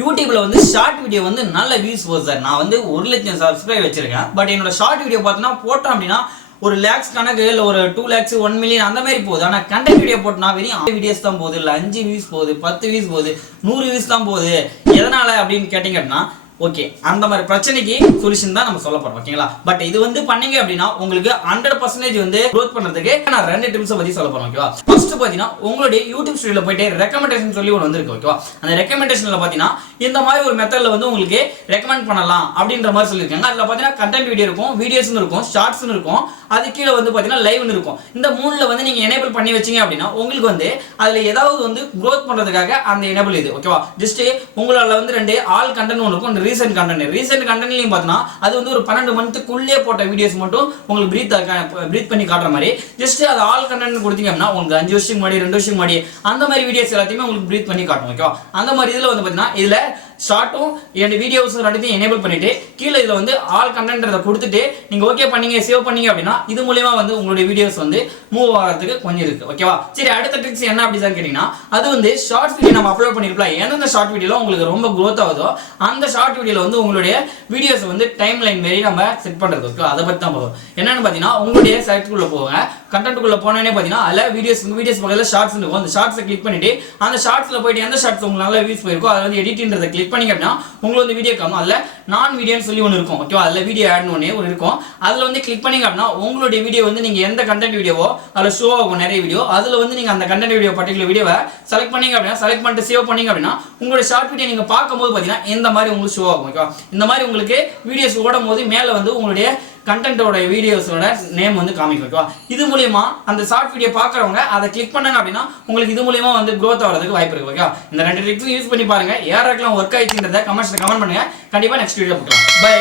யூடியூப்ல வந்து short video வந்து நல்ல வியூஸ் போகுது சார். நான் வந்து 1 லட்சம் சப்ஸ்கிரைப் வச்சிருக்கேன். பட் என்னோட ஷார்ட் வீடியோ பார்த்தோன்னா போட்டோம் அப்படின்னா ஒரு லேக்ஸ் கணக்கு இல்லை ஒரு 2 lakhs 1 million அந்த மாதிரி போகுது. ஆனால் கண்டென்ட் வீடியோ போட்டோம்னா வெறும் வீடியோஸ் தான் போகுது, இல்லை 5 வியூஸ் போகுது, 10 வியூஸ் போகுது, 100 வியூஸ் தான் போகுது. எதனால அப்படின்னு கேட்டீங்க அப்படின்னா ஓகே, அந்த மாதிரி பிரச்சனைக்கு சொல்யூஷன் தான் நம்ம சொல்ல போறோம். ஓகேங்களா? பட் இது வந்து பண்ணீங்க அப்படின்னா உங்களுக்கு 100% வந்து growth பண்றதுக்கு நான் 2 டிப்ஸ் பத்தி சொல்ல போறேன். ஓகேவா? ஃபர்ஸ்ட் பாத்தீங்கன்னா உங்களுடைய யூடியூப் ஸ்டுடியோல போயிட்டு ரெக்கமெண்டேஷன் சொல்லி ஒன்று வந்திருக்கு. ஓகேவா? அந்த ரெக்கமெண்டேஷன்ல பாத்தீங்கன்னா இந்த மாதிரி ஒரு மெத்தட்ல வந்து உங்களுக்கு ரெக்கமெண்ட் பண்ணலாம் அப்படின்ற மாதிரி சொல்லியிருக்காங்க. அதுல பாத்தீங்கன்னா கண்டென்ட் வீடியோ இருக்கும், வீடியோஸ் இருக்கும், ஷார்ட்ஸ் இருக்கும், அது கீழே வந்து பாத்தீங்கன்னா லைவ் இருக்கும். இந்த மூணுல வந்து நீங்க எனேபிள் பண்ணி வச்சீங்க அப்படின்னா உங்களுக்கு வந்து அதுல ஏதாவது வந்து growth பண்றதுக்காக அந்த எனேபிள் இது. ஓகேவா? ஜஸ்ட் உங்களால வந்து 2 ஆல் கண்டென்ட் ஒன்று இருக்கும், ரீசெண்ட் கண்டென்ட்லயும் பார்த்தா அது வந்து ஒரு 12 மந்த்துக்குள்ளே போட்ட வீடியோஸ் மட்டும் உங்களுக்கு பிரீத் பண்ணி காட்டுற மாதிரி ஜஸ்ட் அது ஆல் கண்டென்ட் கொடுத்தீங்க அப்படின்னா உங்களுக்கு 5 வருஷத்துக்கு முன்னாடி 2 வருஷத்துக்கு முன்னாடி அந்த மாதிரி வீடியோஸ் எல்லாத்தையுமே உங்களுக்கு பிரீத் பண்ணி காட்டும். ஓகேவா? அந்த மாதிரி இதில் வந்து பார்த்தீங்கன்னா இதுல ஷார்ட்டும் என் வீடியோஸும் ரெண்டுத்தையும் எனேபிள் பண்ணிட்டு கீழே இதில் வந்து ஆல் கண்டென்ட் கொடுத்துட்டு நீங்க ஓகே பண்ணீங்க, சேவ் பண்ணீங்க அப்படின்னா இது மூலமா வந்து உங்களுடைய வீடியோஸ் வந்து மூவ் ஆகிறதுக்கு கொஞ்சம் இருக்கு. ஓகேவா? சரி, அடுத்த ட்ரிக்ஸ் என்ன அப்படின்னு கேட்டீங்கன்னா அது வந்து ஷார்ட்ஸ் வீடியோ நம்ம அப்லோட் பண்ணிருக்கலாம். எந்தெந்த ஷார்ட் வீடியோல உங்களுக்கு ரொம்ப growth ஆகுதோ அந்த ஷார்ட் வீடியோல வந்து உங்களுடைய வீடியோஸ் வந்து டைம் லைன் மாரி நம்ம செட் பண்றது. ஓகே, அதை பத்தி தான் போகும். என்னன்னு பாத்தீங்கன்னா உங்களுடைய சைட்டுக்குள்ள போங்க, கண்டென்ட்குள்ள போனோடனே பாத்தீங்கன்னா அதுல வீடியோஸ் பக்கத்துல ஷார்ட்ஸ் இருக்கும். அந்த ஷார்ட்ஸை கிளிக் பண்ணிட்டு அந்த ஷார்ட்ஸ்ல போயிட்டு எந்த ஷார்ட்ஸ் உங்களுக்கு நல்ல வியூஸ் போயிருக்கோ அதை வந்து எடிட்ன்றதை கிளிக் பண்ணீங்க அப்படின்னா உங்களுக்கு வந்து வீடியோ காணும். அதுல நான் வீடியோன்னு சொல்லி ஒன்று இருக்கும். ஓகேவா? அதுல வீடியோ ஆட் ஒன்று இருக்கும். அதுல வந்து கிளிக் பண்ணீங்க அப்படின்னா உங்களுடைய வீடியோ வந்து நீங்க எந்த கண்டென்ட் வீடியோவோ அதுல ஷோ ஆகும் நிறைய வீடியோ. அதுல வந்து நீங்க அந்த கண்டென்ட் வீடியோ பர்டிகுலர் வீடியோவை செலக்ட் பண்ணீங்க அப்படின்னா செலக்ட் பண்ணிட்டு சேவ் பண்ணீங்க அப்படின்னா உங்களுடைய ஷார்ட் வீடியோ நீங்க பார்க்கும்போது பாத்தீங்கன்னா இந்த மாதிரி உங்களுக்கு ஷோ ஆகும். ஓகேவா? இந்த மாதிரி உங்களுக்கு வீடியோஸ் ஓடும் போது மேல வந்து உங்களுடைய கண்டென்ட்டோட வீடியோஸோட நேம் வந்து காமிக்கும். ஓகேவா? இது மூலமா அந்த ஷார்ட் வீடியோ பார்க்குறவங்க அதை கிளிக் பண்ணாங்க அப்படின்னா உங்களுக்கு இது மூலமா வந்து growth ஆகிறதுக்கு வாய்ப்பு இருக்கு. ஓகேவா? இந்த 2 ட்ரிக்ஸும் யூஸ் பண்ணி பாருங்க. யாருக்கெல்லாம் ஒர்க் ஆயிடுச்சுன்றதை கமெண்ட்ஸ்ல கமெண்ட் பண்ணுங்க. கண்டிப்பா நெக்ஸ்ட் வீடியோ பார்க்கலாம். பை.